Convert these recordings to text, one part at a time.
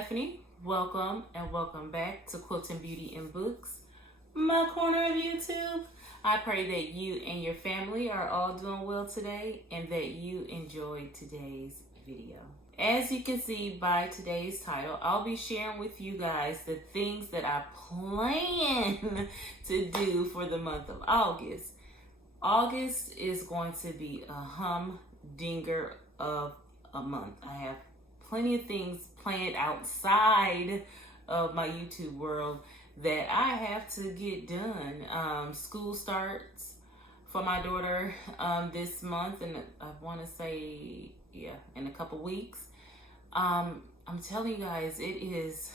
Stephanie. Welcome and welcome back to Quilting Beauty and Books, my corner of YouTube. I pray that you and your family are all doing well today and that you enjoyed today's video. As you can see by today's title, I'll be sharing with you guys the things that I plan to do for the month of August. August is going to be a humdinger of a month. I have plenty of things planned outside of my YouTube world that I have to get done. School starts for my daughter this month, and I want to say, in a couple weeks. I'm telling you guys, it is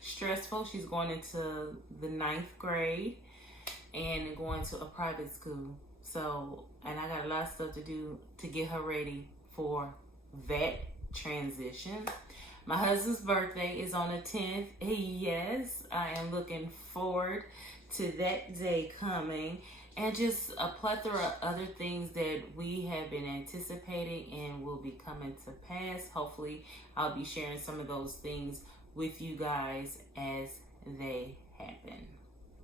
stressful. She's going into the 9th grade and going to a private school. So, and I got a lot of stuff to do to get her ready for that transition. My husband's birthday is on the 10th. Yes, I am looking forward to that day coming, and just a plethora of other things that we have been anticipating and will be coming to pass. Hopefully, I'll be sharing some of those things with you guys as they happen.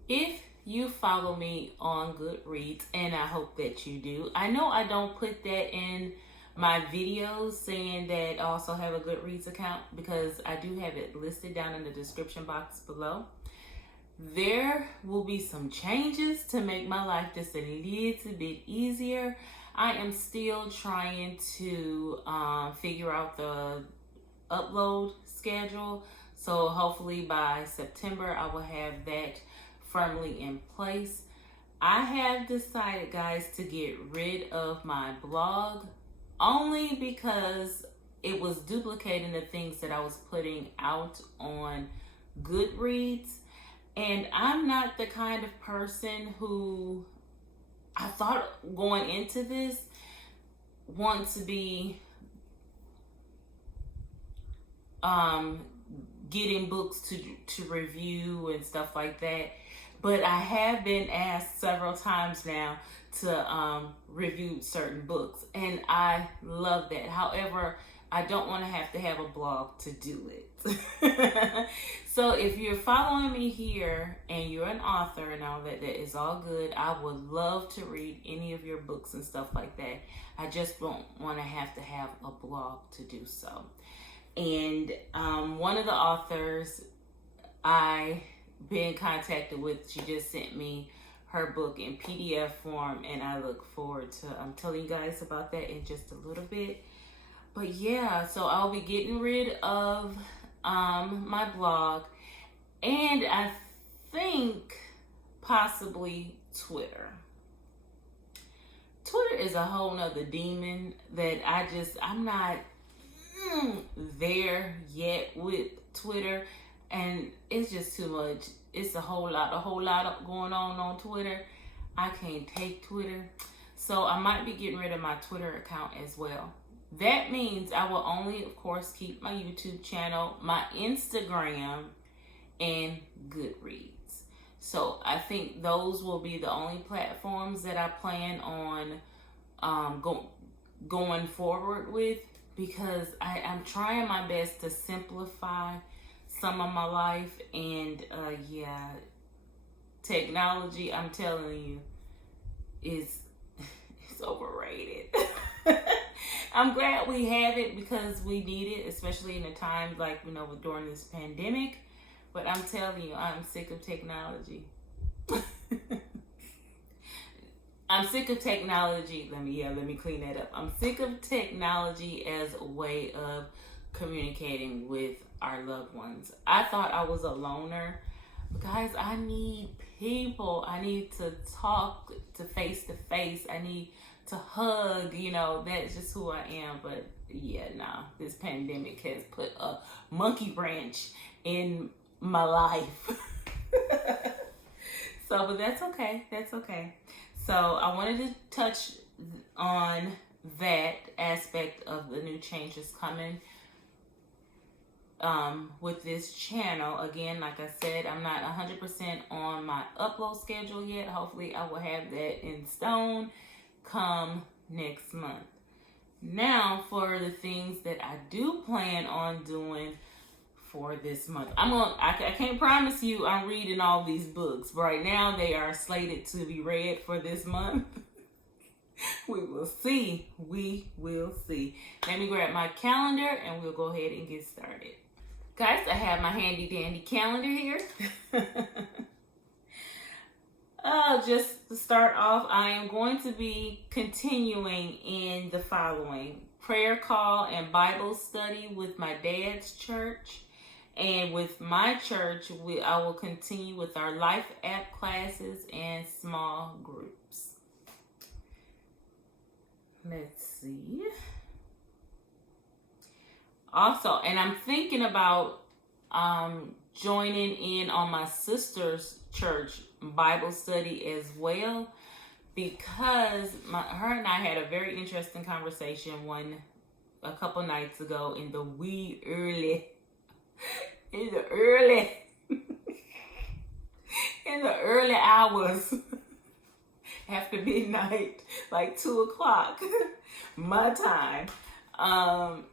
If you follow me on Goodreads, and I hope that you do. I know I don't put that in my videos saying that I also have a Goodreads account, because I do have it listed down in the description box below. There will be some changes to make my life just a little bit easier. I am still trying to figure out the upload schedule. So hopefully by September, I will have that firmly in place. I have decided, guys, to get rid of my blog only because it was duplicating the things that I was putting out on Goodreads. And I'm not the kind of person who, I thought going into this, want to be getting books to review and stuff like that. But I have been asked several times now to review certain books, and I love that. However, I don't want to have a blog to do it. So if you're following me here and you're an author and all that, that is all good. I would love to read any of your books and stuff like that. I just don't want to have a blog to do so. And one of the authors I been contacted with, she just sent me her book in PDF form, and I look forward to telling you guys about that in just a little bit. But yeah, so I'll be getting rid of my blog, and I think possibly Twitter. Twitter is a whole nother demon that I'm not there yet with Twitter. And it's just too much. It's a whole lot going on Twitter. I can't take Twitter. So I might be getting rid of my Twitter account as well. That means I will only, of course, keep my YouTube channel, my Instagram, and Goodreads. So I think those will be the only platforms that I plan on going forward with, because I'm trying my best to simplify some of my life. And technology, I'm telling you, is overrated. I'm glad we have it because we need it, especially in a time like, during this pandemic. But I'm telling you, I'm sick of technology. I'm sick of technology. Let me clean that up. I'm sick of technology as a way of communicating with our loved ones. I thought I was a loner, but guys, I need people. I need to talk to face. I need to hug. That's just who I am. But this pandemic has put a monkey wrench in my life. But that's okay. So I wanted to touch on that aspect of the new changes coming with this channel. Again, like I said, I'm not 100% on my upload schedule yet. Hopefully I will have that in stone come next month. Now for the things that I do plan on doing for this month. I can't promise you I'm reading all these books. Right now they are slated to be read for this month. We will see. We will see. Let me grab my calendar and we'll go ahead and get started. Guys, I have my handy dandy calendar here. Just to start off, I am going to be continuing in the following: prayer call and Bible study with my dad's church. And with my church, I will continue with our Life app classes and small groups. Let's see. Also, and I'm thinking about joining in on my sister's church Bible study as well, because her and I had a very interesting conversation a couple nights ago in the early hours after midnight, like 2:00 my time.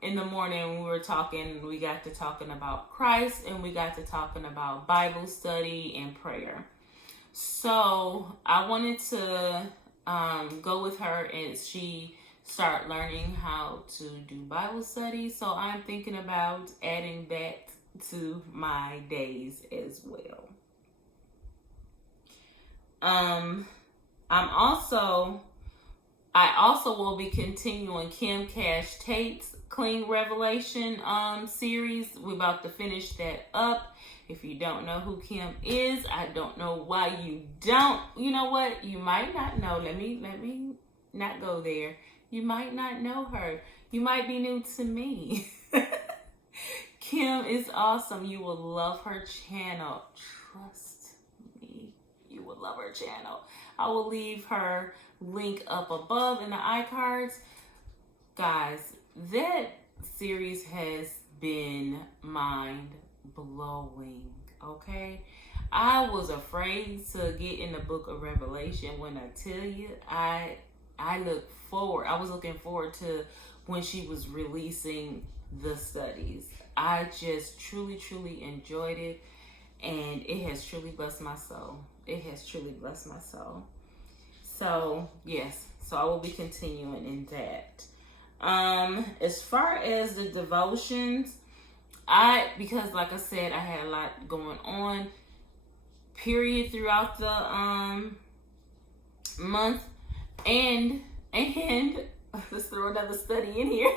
In the morning we got to talking about Christ, and we got to talking about Bible study and prayer. So I wanted to go with her and she start learning how to do Bible study. So I'm thinking about adding that to my days as well. I also will be continuing Kim Cash Tate's Clean Revelation series. We're about to finish that up. If you don't know who Kim is, I don't know why you don't. You know what? You might not know. Let me not go there. You might not know her. You might be new to me. Kim is awesome. You will love her channel. Trust me. You will love her channel. I will leave her link up above in the iCards. Guys, that series has been mind-blowing, okay? I was afraid to get in the book of Revelation. When I tell you, I was looking forward to when she was releasing the studies. I just truly enjoyed it, and it has truly blessed my soul. It has truly blessed my soul. So yes, so I will be continuing in that. As far as the devotions, because like I said, I had a lot going on period throughout the month, and let's throw another study in here.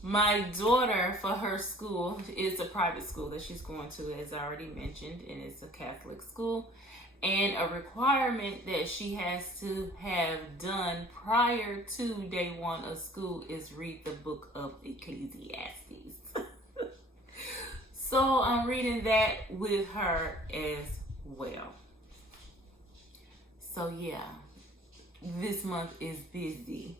My daughter, for her school, is a private school that she's going to, as I already mentioned, and it's a Catholic school. And a requirement that she has to have done prior to day one of school is read the book of Ecclesiastes. So I'm reading that with her as well. So yeah, this month is busy.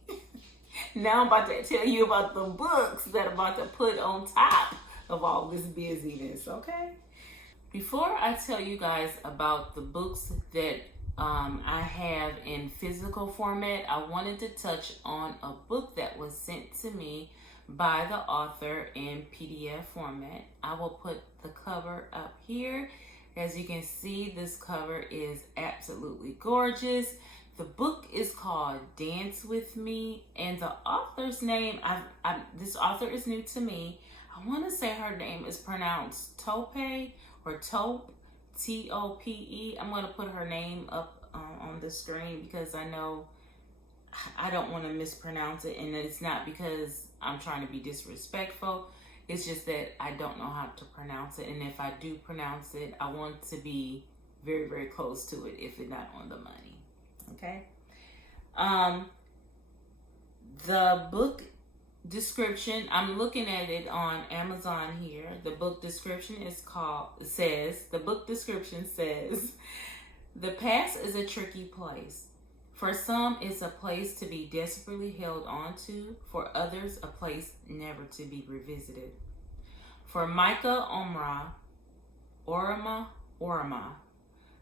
Now I'm about to tell you about the books that I'm about to put on top of all this busyness, okay? Before I tell you guys about the books that I have in physical format, I wanted to touch on a book that was sent to me by the author in PDF format. I will put the cover up here. As you can see, this cover is absolutely gorgeous. The book is called Dance With Me, and the author's name, this author is new to me. I want to say her name is pronounced Tope or Tope, Tope. I'm going to put her name up on the screen because I know I don't want to mispronounce it, and it's not because I'm trying to be disrespectful. It's just that I don't know how to pronounce it, and if I do pronounce it, I want to be very, very close to it if it's not on the money. Okay. The book description, I'm looking at it on Amazon here. The book description says, the past is a tricky place. For some, it's a place to be desperately held onto. For others, a place never to be revisited. For Micah Orama,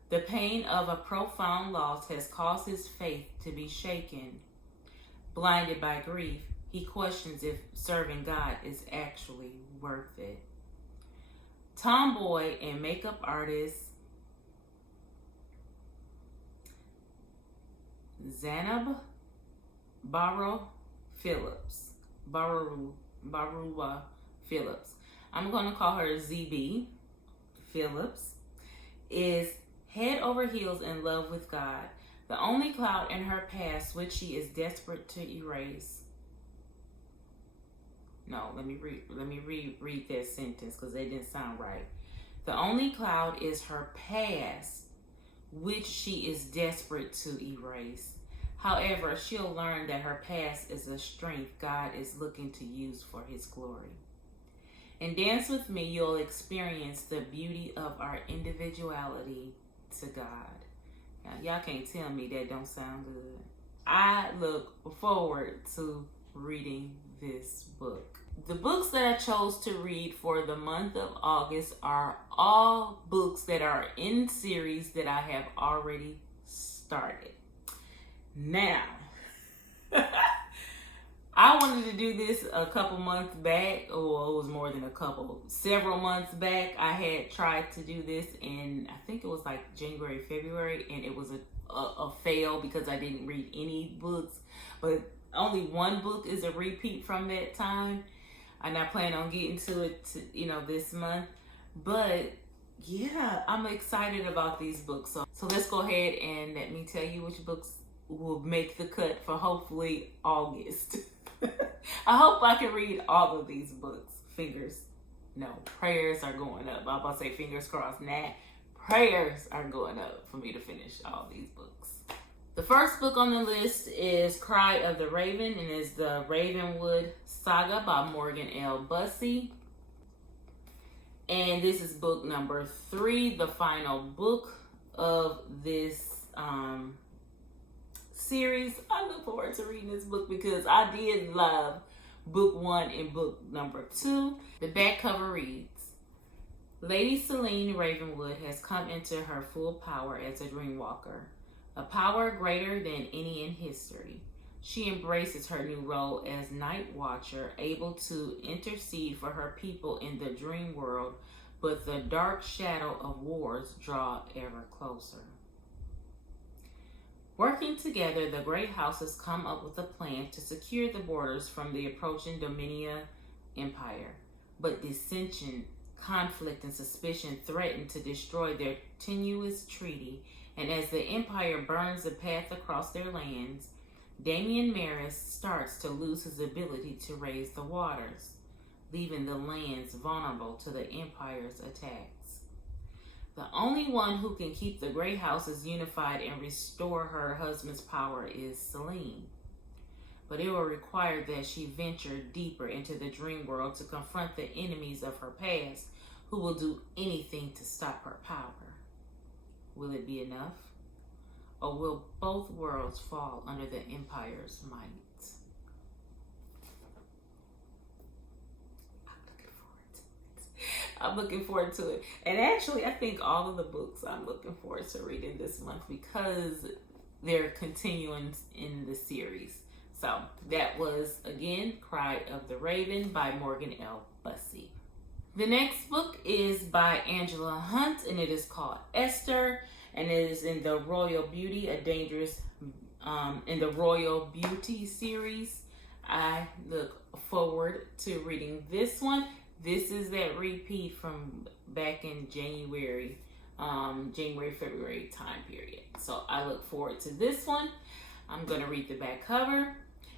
the pain of a profound loss has caused his faith to be shaken. Blinded by grief, he questions if serving God is actually worth it. tomboy and makeup artist Zanab Phillips. Barua Phillips. I'm going to call her ZB Phillips. Is head over heels in love with God, the only cloud in her past which she is desperate to erase. No, let me reread that sentence because they didn't sound right. The only cloud is her past which she is desperate to erase. However, she'll learn that her past is a strength God is looking to use for his glory. In Dance With Me, you'll experience the beauty of our individuality to God. Now, y'all can't tell me that don't sound good. I look forward to reading this book. The books that I chose to read for the month of August are all books that are in series that I have already started. Now, I wanted to do this a couple months back. Oh, it was more than a couple. Several months back, I had tried to do this in, I think it was like January, February, and it was a fail because I didn't read any books. But only one book is a repeat from that time. And I plan on getting to it, this month. But yeah, I'm excited about these books. So let's go ahead and let me tell you which books will make the cut for hopefully August. I hope I can read all of these books. Prayers are going up. I'm about to say fingers crossed. Prayers are going up for me to finish all these books. The first book on the list is Cry of the Raven, and is the Ravenwood Saga by Morgan L. Bussey. And this is book number 3, the final book of this series. I look forward to reading this book because I did love book 1 and book number 2. The back cover reads, Lady Selene Ravenwood has come into her full power as a dreamwalker, a power greater than any in history. She embraces her new role as Night Watcher, able to intercede for her people in the dream world, but the dark shadow of wars draw ever closer. Working together, the great houses come up with a plan to secure the borders from the approaching Dominia Empire. But dissension, conflict, and suspicion threaten to destroy their tenuous treaty, and as the Empire burns the path across their lands, Damian Maris starts to lose his ability to raise the waters, leaving the lands vulnerable to the Empire's attacks. The only one who can keep the great houses unified and restore her husband's power is Selene. But it will require that she venture deeper into the dream world to confront the enemies of her past who will do anything to stop her power. Will it be enough? Or will both worlds fall under the Empire's might? I'm looking forward to it. And actually, I think all of the books I'm looking forward to reading this month because they're continuing in the series. So that was, again, Cry of the Raven by Morgan L. Bussey. The next book is by Angela Hunt, and it is called Esther, and it is in the Royal Beauty, in the Royal Beauty series. I look forward to reading this one. This is that repeat from back in January, February time period. So I look forward to this one. I'm going to read the back cover.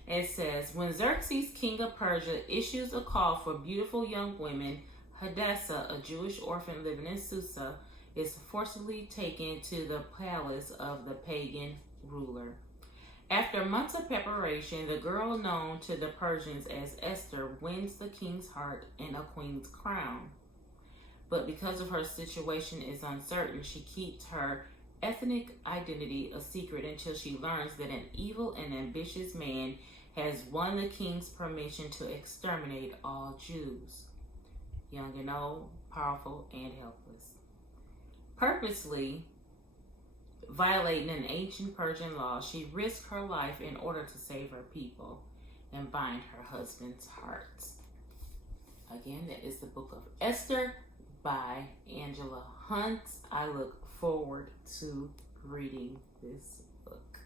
It says, when Xerxes, king of Persia, issues a call for beautiful young women, Hadassah, a Jewish orphan living in Susa, is forcibly taken to the palace of the pagan ruler. After months of preparation, the girl known to the Persians as Esther wins the king's heart and a queen's crown. But because of her situation is uncertain, she keeps her ethnic identity a secret until she learns that an evil and ambitious man has won the king's permission to exterminate all Jews, young and old, powerful and helpless. Purposely violating an ancient Persian law, she risked her life in order to save her people and bind her husband's heart. Again, that is the book of Esther by Angela Hunt. I look forward to reading this book.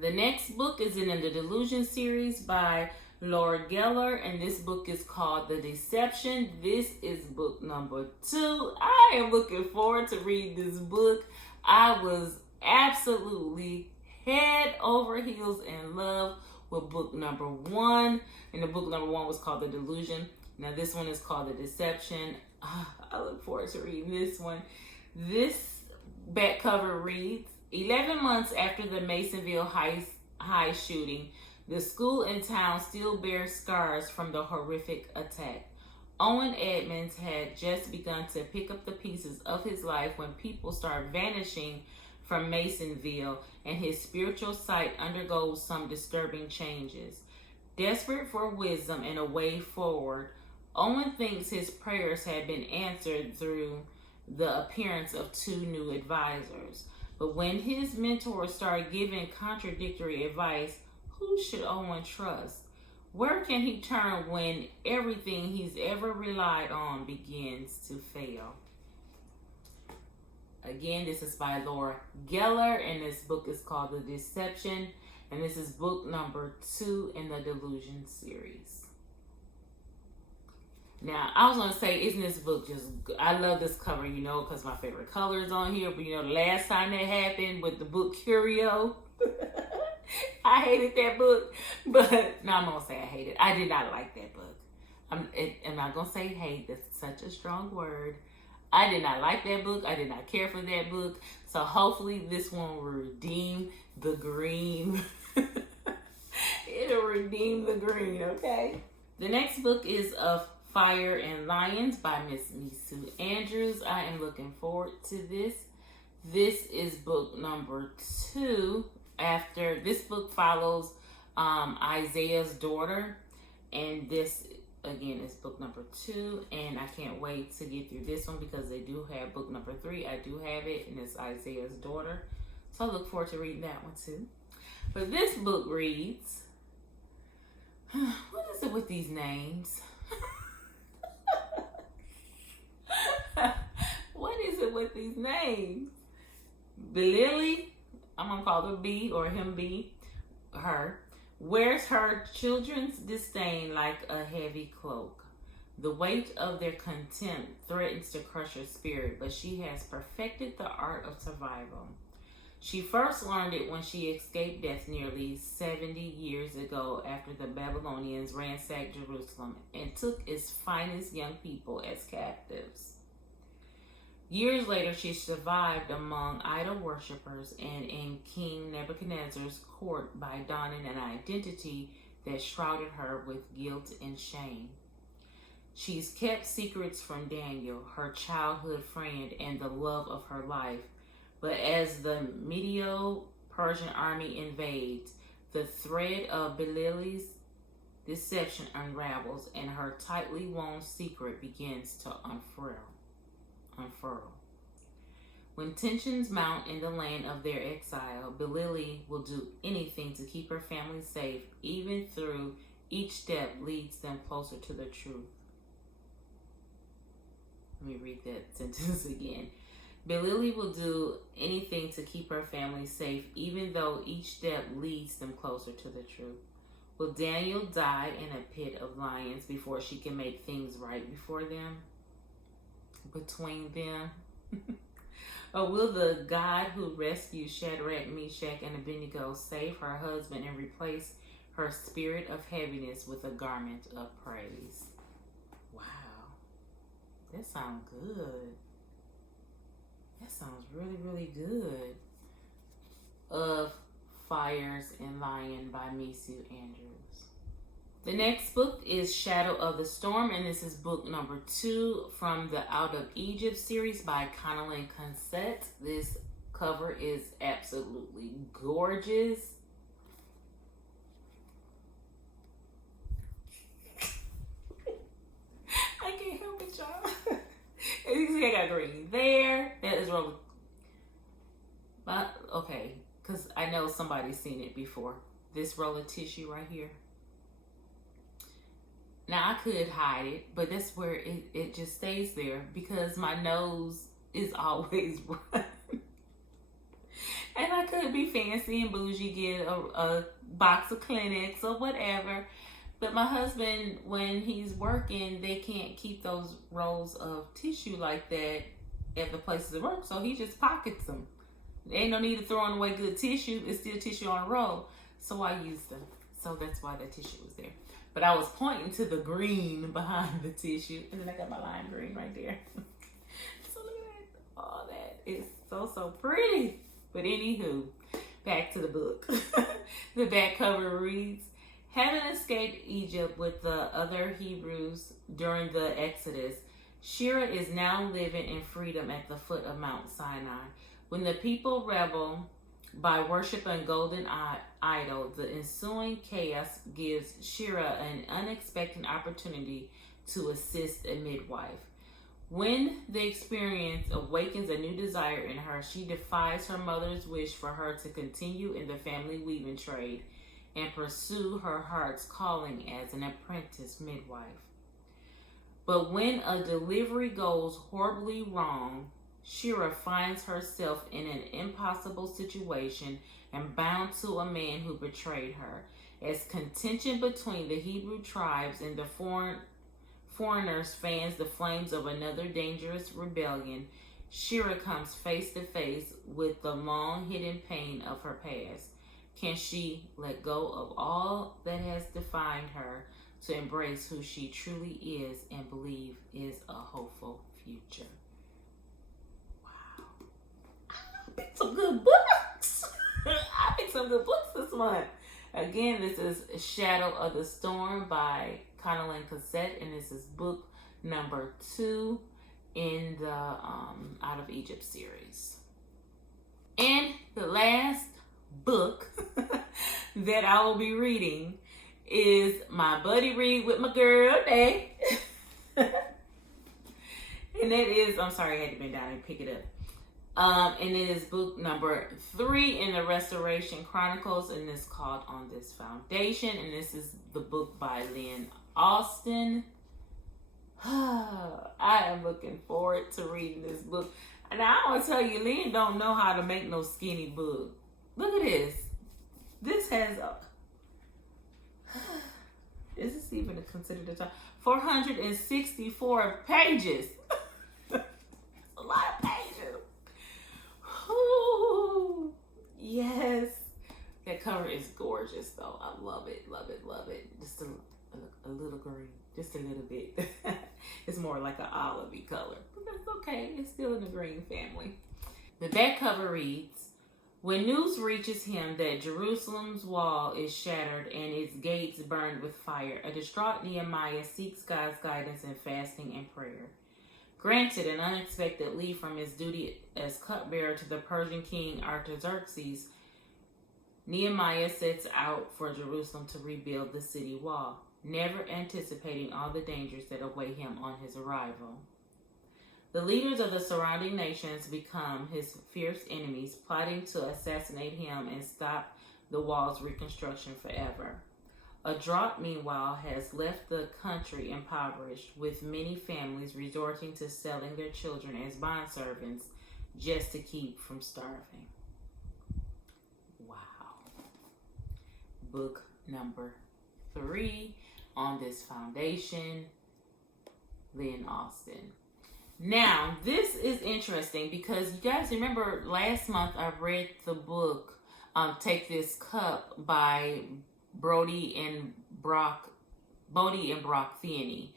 The next book is in the Delusion series by Laura Geller, and this book is called The Deception. This is book number 2. I am looking forward to reading this book. I was absolutely head over heels in love with book number 1, and the book number 1 was called The Delusion. Now this one is called The Deception. I look forward to reading this one. This back cover reads, 11 months after the Masonville High shooting, the school in town still bears scars from the horrific attack. Owen Edmonds had just begun to pick up the pieces of his life when people start vanishing from Masonville and his spiritual sight undergoes some disturbing changes. Desperate for wisdom and a way forward, Owen thinks his prayers had been answered through the appearance of 2 new advisors. But when his mentors start giving contradictory advice, who should Owen trust? Where can he turn when everything he's ever relied on begins to fail? Again, this is by Laura Geller, and this book is called The Deception, and this is book number 2 in the Delusion series. Now, I was going to say, isn't this book just good? I love this cover, because my favorite color is on here. But, the last time that happened with the book Curio, I hated that book. But, no, I'm going to say I hate it. I did not like that book. I'm not going to say hate. That's such a strong word. I did not like that book. I did not care for that book. So, hopefully, this one will redeem the green. It'll redeem the green, okay? The next book is of Fire and Lions by Miss Misu Andrews. I am looking forward to this. This is book number 2. After this book follows Isaiah's daughter, and this again is book number 2. And I can't wait to get through this one because they do have book number 3. I do have it, and it's Isaiah's daughter. So I look forward to reading that one too. But this book reads, what is it with these names? What is it with these names? Billy, I'm going to call her B or him B, her, wears her children's disdain like a heavy cloak. The weight of their contempt threatens to crush her spirit, but she has perfected the art of survival. She first learned it when she escaped death nearly 70 years ago after the Babylonians ransacked Jerusalem and took its finest young people as captives. Years later, she survived among idol worshippers and in King Nebuchadnezzar's court by donning an identity that shrouded her with guilt and shame. She's kept secrets from Daniel, her childhood friend and the love of her life. But as the Medo-Persian army invades, the thread of Bilali's deception unravels and her tightly wound secret begins to unfurl. When tensions mount in the land of their exile, Bilali will do anything to keep her family safe, even through each step leads them closer to the truth. Let me read that sentence again. Bilali will do anything to keep her family safe, even though each step leads them closer to the truth. Will Daniel die in a pit of lions before she can make things right between them? Or will the God who rescued Shadrach, Meshach, and Abednego save her husband and replace her spirit of heaviness with a garment of praise? Wow. That sounds good. That sounds really, really good. Of Fires and Lion by Misu Andrews. The next book is Shadow of the Storm, and this is book number 2 from the Out of Egypt series by Connellan Consett. This cover is absolutely gorgeous. I can't help it, y'all. And you see I got green there. That is roll. Okay, because I know somebody's seen it before. This roll of tissue right here. Now I could hide it, but that's where it just stays there because my nose is always running. And I could be fancy and bougie, get a box of Kleenex or whatever. But my husband, when he's working, they can't keep those rolls of tissue like that at the places of work. So he just pockets them. There ain't no need of throwing away good tissue. It's still tissue on a roll. So I use them. So that's why that tissue was there. But I was pointing to the green behind the tissue. And then I got my lime green right there. So look at that. Oh, that is so pretty. But anywho, back to the book. The back cover reads, having escaped Egypt with the other Hebrews during the Exodus, Shira is now living in freedom at the foot of Mount Sinai. When the people rebel by worshiping golden idol, the ensuing chaos gives Shira an unexpected opportunity to assist a midwife. When the experience awakens a new desire in her, she defies her mother's wish for her to continue in the family weaving trade and pursue her heart's calling as an apprentice midwife. But when a delivery goes horribly wrong, Shira finds herself in an impossible situation and bound to a man who betrayed her. As contention between the Hebrew tribes and the foreigners fans the flames of another dangerous rebellion, Shira comes face to face with the long hidden pain of her past. Can she let go of all that has defined her to embrace who she truly is and believe is a hopeful future? Wow. I picked some good books. I picked some good books this month. Again, this is Shadow of the Storm by Connellan Cassette, and this is book number 2 in the Out of Egypt series. And the last book that I will be reading is my buddy read with my girl Day. And that is, I'm sorry, I had to bend down and pick it up. And it is book number 3 in the Restoration Chronicles, and it's called On This Foundation. And this is the book by Lynn Austin. I am looking forward to reading this book. And I want to tell you, Lynn don't know how to make no skinny book. Look at this. This has is this even considered a time? 464 pages. A lot of pages. Ooh, yes. That cover is gorgeous, though. I love it, love it, love it. Just a little green, just a little bit. It's more like an olivey color, but that's okay. It's still in the green family. The back cover reads, when news reaches him that Jerusalem's wall is shattered and its gates burned with fire, a distraught Nehemiah seeks God's guidance in fasting and prayer. Granted an unexpected leave from his duty as cupbearer to the Persian king Artaxerxes, Nehemiah sets out for Jerusalem to rebuild the city wall, never anticipating all the dangers that await him on his arrival. The leaders of the surrounding nations become his fierce enemies, plotting to assassinate him and stop the wall's reconstruction forever. A drought, meanwhile, has left the country impoverished, with many families resorting to selling their children as bondservants just to keep from starving. Wow. Book number 3 on this foundation, Lynn Austin. Now, this is interesting because you guys remember last month I read the book Take This Cup by Bodie and Brock Thiene.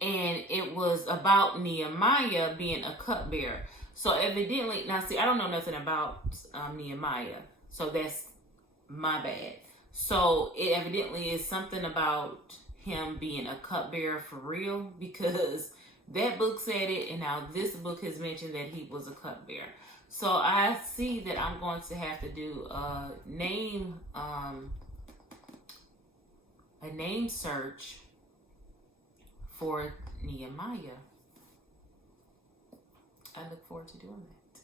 And it was about Nehemiah being a cupbearer. So evidently, now see, I don't know nothing about Nehemiah. So that's my bad. So it evidently is something about him being a cupbearer for real, because that book said it, and now this book has mentioned that he was a cupbearer. So I see that I'm going to have to do a name search for Nehemiah. I look forward to doing that.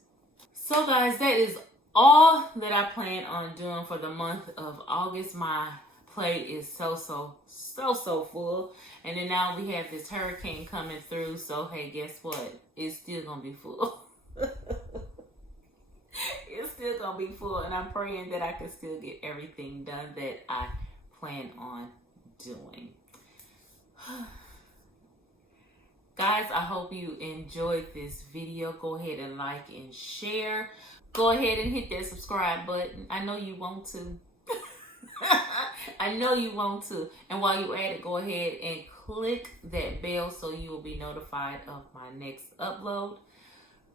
So guys, that is all that I plan on doing for the month of August. My plate is so full. And then now we have this hurricane coming through. So, hey, guess what? It's still going to be full. It's still going to be full. And I'm praying that I can still get everything done that I plan on doing. Guys, I hope you enjoyed this video. Go ahead and like and share. Go ahead and hit that subscribe button. I know you want to. I know you want to. And while you're at it, go ahead and click that bell so you will be notified of my next upload.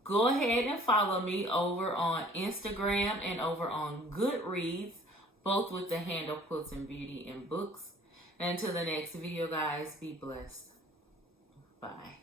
Go ahead and follow me over on Instagram and over on Goodreads, both with the handle Quilting Beauty and Books. And until the next video, guys, be blessed. Bye.